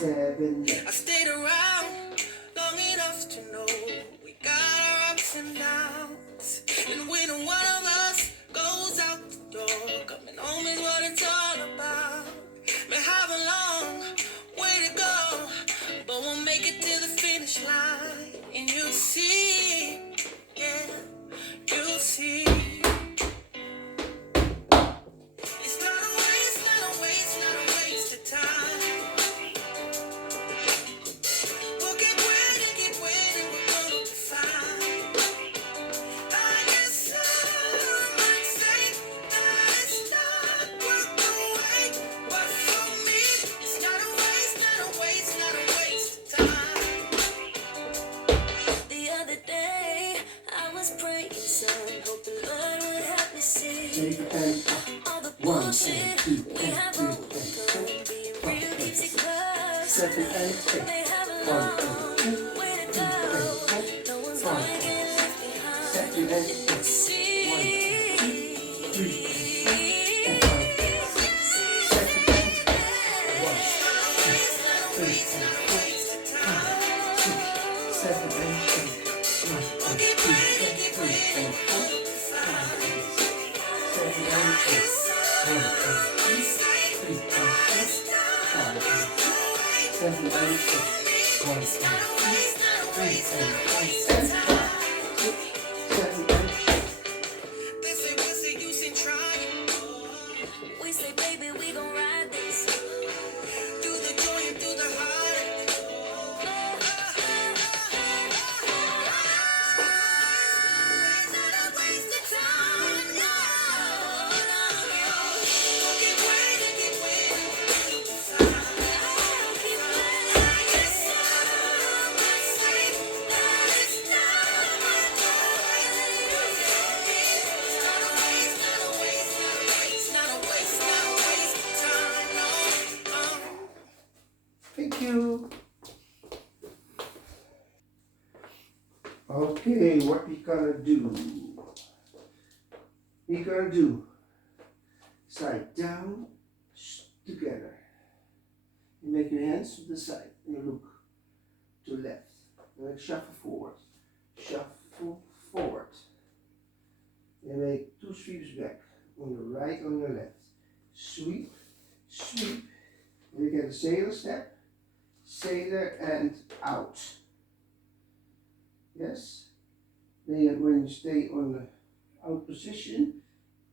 7. I stayed around long enough to know we got our ups and downs. And when one of us goes out the door, coming home is what it's all about. May have a long way to go, but we'll make it to the finish line. And you'll see, yeah, you'll see. It's not a waste, not a waste, not a waste of time. We'll keep waiting, we're gonna be fine. I guess some might say that it's not worth the wait, but for me, it's not a waste, not a waste, not a waste of time. The other day, I was praying, son, hope the Lord would help me see all the bullshit we have overcome. Being real keeps it close. 7 and 8. May have a 1 long way to go. No one's gonna get left behind. 7 and 8. See. 1 and 2, 3 and 5 and 6. 7 and 8. 1, 2, 3 and 4, 5, 6, 7 and 8. 1 and 2 and 3 and 4, 5 and 6. 7 and 8. 1 and 2, 3 and 4, 5 and 6. 7 and 8. 1 and 2, 3 and 4 and 5, 6, 7 and 8. They say, what's the use in trying? We say, baby, we gon' ride this. Through the joy and through the heartache. It's not a waste of time, no. We'll keep waiting, we'll be fine. I guess some might say that it's not worth the wait. It's not a waste, not a waste, not a waste, not a waste, not a waste of time, no. Thank you. Okay, what we gonna do? We gonna do side down, together. You make your hands to the side and you look to left. And shuffle forward. Shuffle forward. You make 2 sweeps back on your right, on your left. Sweep, sweep. And you get a sailor step, sailor and out. Yes? Then when you stay on the out position,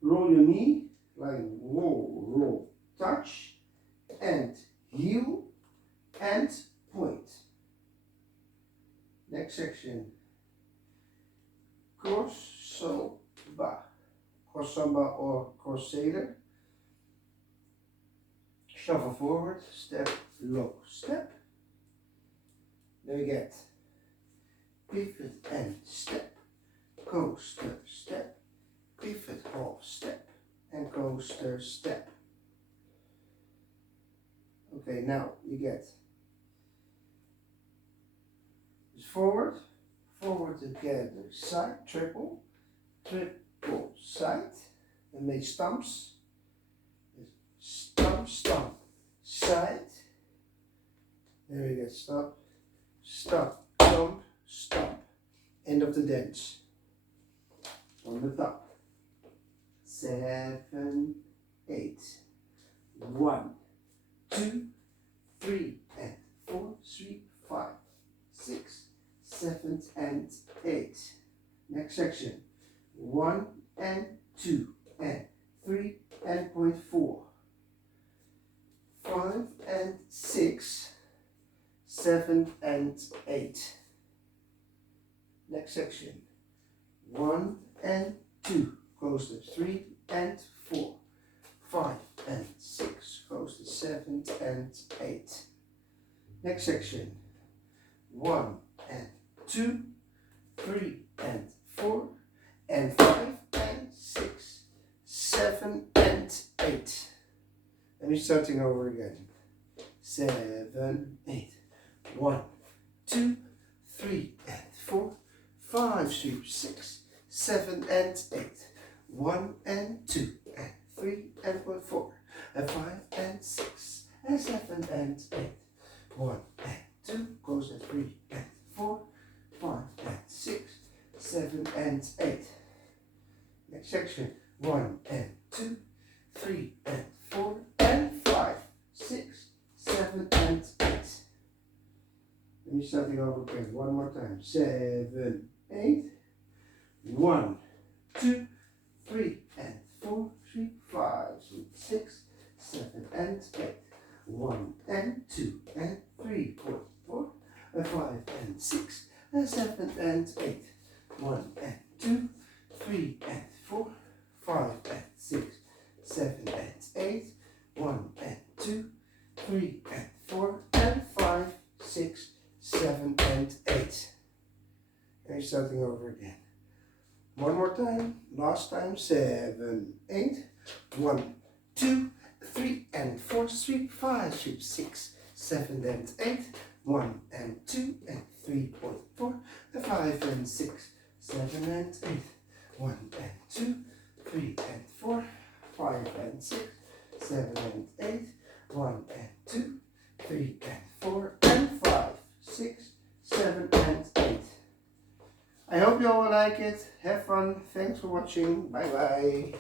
roll your knee like roll, roll, touch, and heel, and point. Next section. Cross samba or cross sailor. Shuffle forward, step, low, step. Then we get pivot and step, coaster, step, pivot, half step, and coaster, step. Okay, now you get forward, forward together, side, triple, triple, side, and make stumps. Stump, stump, side. There we get stump, stump, stump, stump. End of the dance. On the top. 7, 8. 1, 2, 3 and 4, 3, 5, 6, 7 and 8. Next section. 1 and 2 and 3 and point 4. 5 and 6, 7 and 8. Next section. 1 and 2, close to 3 and 4. 5 and 6, close to 7 and 8. Next section. 1 and 2, 3 and 4, and 5 and 6, 7 and 8. Let me starting over again. 7, 8. 1, 2, 3 and 4, 5, 6, 7 and 8. 1 and 2 and 3 and 4 and 5 and 6 and 7 and 8. 1 and 2, goes at 3 and 4, 5 and 6, 7 and 8. Next section, 1 and 2, 3 and 4 and 5, 6, 7 and 8. Let me starting over again, one more time. 7, 8, 1, 2, 3 and 4, 3, 5, 6, 7 and 8. 1 and 2 and 3, 4, 4, 5 and 6, 7 and 8. 1 and 2, 3 and 4, 5 and 6, 7 and 8. 1 and 2, 3 and 4 and 5, 6, 7 and 8. And starting over again. One more time, last time, 7, 8, 1, 2, 3 and 4, 3, 5, 6, 7 and 8, 1 and 2 and 3, 4, 5 and 6, 7 and 8, 1 and 2, 3 and 4, 5 and 6, 7 and 8, 1 and 2, 3 and 4 and 5, 6, 7 and 8. I hope you all like it. Have fun. Thanks for watching. Bye bye.